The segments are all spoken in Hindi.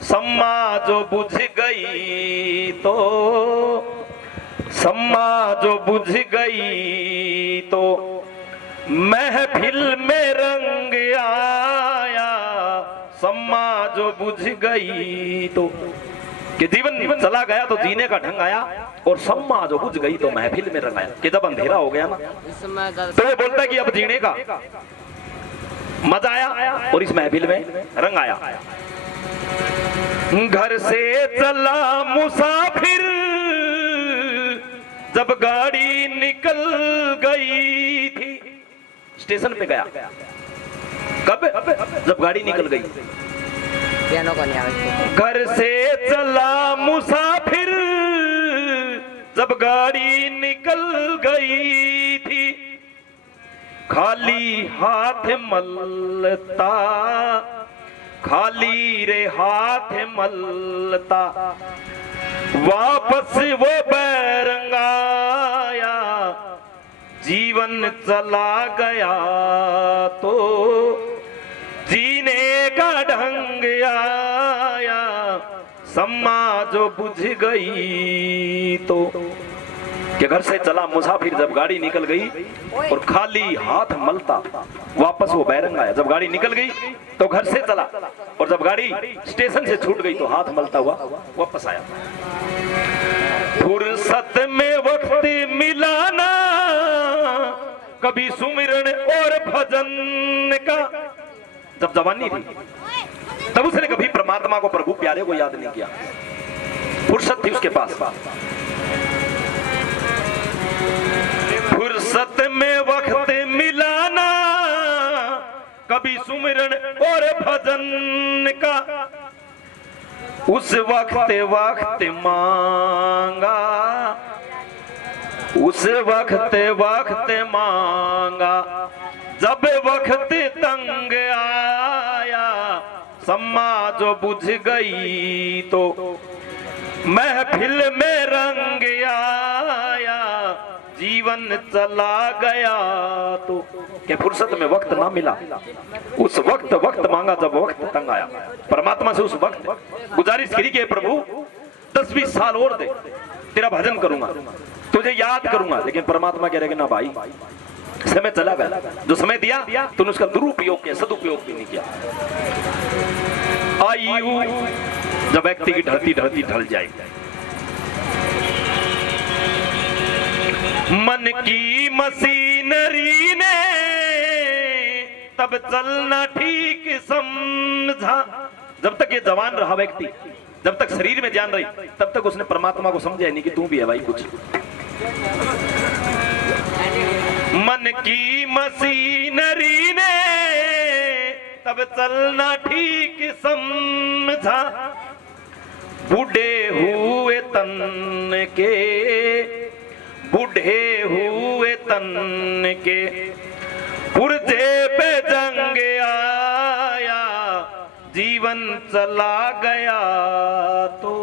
सम्मा जो बुझ गई तो, सम्मा जो बुझ गई तो महफिल में रंग आया। सम्मा जो बुझ गई तो, कि जीवन चला गया तो जीने का ढंग आया, और सम्मा जो बुझ गई तो महफिल में रंग आया। कि जब अंधेरा हो गया ना तो वो बोलता है कि अब जीने का मजा आया और इस महफिल में रंग आया। घर से चला मुसाफिर जब गाड़ी निकल गई थी। स्टेशन पे गया कब? जब गाड़ी निकल गई। घर से चला मुसाफिर जब गाड़ी निकल गई थी, खाली हाथ मलता, खाली रे हाथ मलता वापस वो बैरंग आया। जीवन चला गया तो जीने का ढंग आया। सम्मा जो बुझ गई तो, कि घर से चला मुसाफिर जब गाड़ी निकल गई और खाली हाथ मलता वापस वो बैरंग आया। जब गाड़ी निकल गई तो घर से चला, और जब गाड़ी स्टेशन से छूट गई तो हाथ मलता हुआ वापस आया। फुर्सत में वक्त मिलाना कभी सुमिरन और भजन का। जब जवानी थी तब उसने कभी परमात्मा को, प्रभु प्यारे को याद नहीं किया। फुर्सत थी उसके पास। फुर्सत में वक्त मिलाना कभी सुमिरन और भजन का। उस वक्त वक्त मांगा, उस वक्त वक्त मांगा जब वक्त तंग आया। सम्मा जो बुझ गई तो महफिल में रंग आया। जीवन चला गया तो, कि फुर्सत में वक्त ना मिला, उस वक्त वक्त मांगा जब वक्त तंग आया। परमात्मा से उस वक्त गुजारिश करी कि प्रभु 10-20 साल और दे, तेरा भजन करूंगा, तुझे याद करूंगा। लेकिन परमात्मा कह रहे ना भाई, समय चला गया। जो समय दिया तूने उसका दुरुपयोग किया, सदुपयोग भी नहीं किया। आयु जब व्यक्ति की ढलती ढलती ढल जाएगी, मन की मशीनरी ने तब चलना ठीक समझा। जब तक ये जवान रहा व्यक्ति, जब तक शरीर में जान रही, तब तक उसने परमात्मा को समझा नहीं कि तू भी है भाई कुछ। मन की मशीनरी ने तब चलना ठीक समझा। बूढ़े हुए तन के, बूढ़े हुए तन के पुर्जे पे जंग आया। जीवन चला गया तो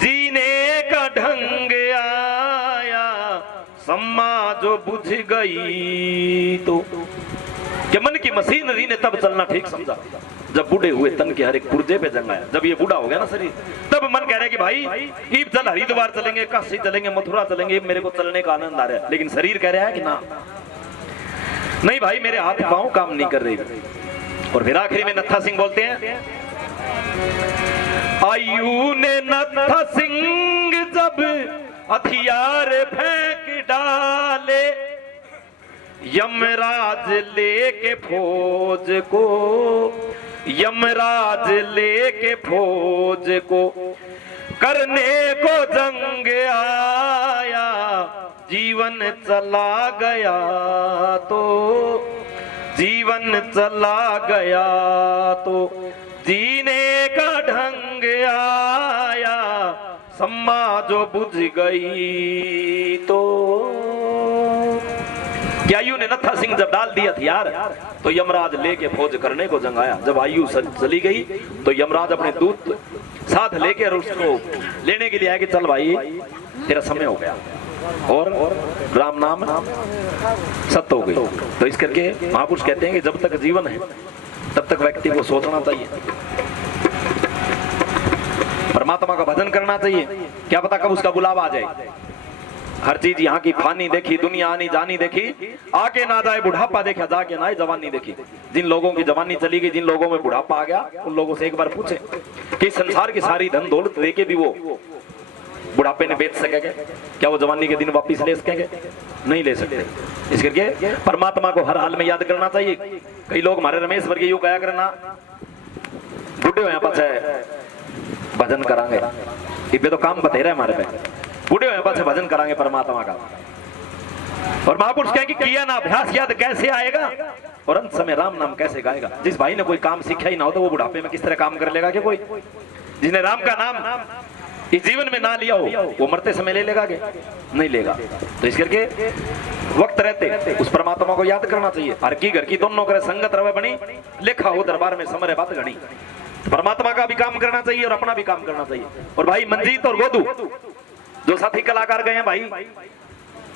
जीने का ढंग आया। सम्मा जो बुझ गई तो, कि मन की मशीनरी ने तब चलना ठीक समझा जब बूढ़े हुए तन के हर एक पुर्जे पे जंग आया। जब ये बूढ़ा हो गया ना शरीर, तब मन कह रहा है कि भाई ईब चल, हरिद्वार चलेंगे, काशी चलेंगे, मथुरा चलेंगे, मेरे को चलने का आनंद आ रहा है। लेकिन शरीर कह रहा है कि ना, नहीं भाई मेरे हाथ पांव काम नहीं कर रहे। और फिर आखिरी में नत्था सिंह बोलते हैं, आयु ने नत्था सिंह जब हथियार फेंक डाले, यमराज लेके फौज को, यमराज लेके फौज को करने को जंग आया। जीवन चला गया तो, जीवन चला गया तो जीने का ढंग आया। सम्मा जो बुझ गई तो, कि आयु ने नत्था सिंह जब डाल दिया हथियार तो यमराज लेके फौज करने को जंग आया। जब आयु चली गई तो यमराज अपने दूत साथ लेके और उसको लेने के लिए आया कि चल भाई तेरा समय हो गया और राम नाम सत्य हो गई। तो इस करके महापुरुष कहते हैं कि जब तक जीवन है तब तक व्यक्ति को सोचना चाहिए। परमात्मा का भजन करना चाहिए, क्या पता कब उसका बुलावा आ जाए। हर चीज यहाँ की फानी देखी, दुनिया आनी जानी देखी, आके ना जाए बुढ़ापा देखा, जाके ना आए जवानी देखी। जिन लोगों की जवानी चली गई, जिन लोगों में बुढ़ापा आ गया, उन लोगों से एक बार पूछे कि संसार की सारी धन दौलत लेके भी वो बुढ़ापे ने बेच सकेंगे क्या? वो जवानी के दिन वापिस ले सकेंगे? नहीं ले सकते। इस करके परमात्मा को हर हाल में याद करना चाहिए। कई लोग हमारे रमेश वर्गीय यूं कहा करना, बुढ़े हो पास भजन करांगे, इबे तो काम बतेरा है हमारे पे, बुढ़े हो पास भजन करांगे परमात्मा का। और महापुरुष कहेंगे किया ना अभ्यास याद कैसे आएगा, और अंत समय राम नाम कैसे गाएगा। जिस भाई ने कोई काम सीखा ही ना हो तो वो बुढ़ापे में किस तरह काम कर लेगा? कि कोई जिसने राम का नाम इस जीवन में ना लिया हो वो मरते समय ले लेगा? कि नहीं लेगा। तो इस करके वक्त रहते उस परमात्मा को याद करना चाहिए। हर की घर की दोनों करे संगत रवे बनी, लेखा हो दरबार में समरे बात घनी। परमात्मा का भी काम करना चाहिए और अपना भी काम करना चाहिए। और भाई मंजीत और गोदू जो साथी कलाकार गए हैं, भाई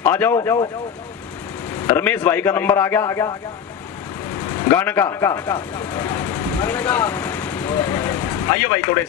आ जाओ। रमेश भाई का नंबर आ गया गाने का, आइए भाई थोड़े से।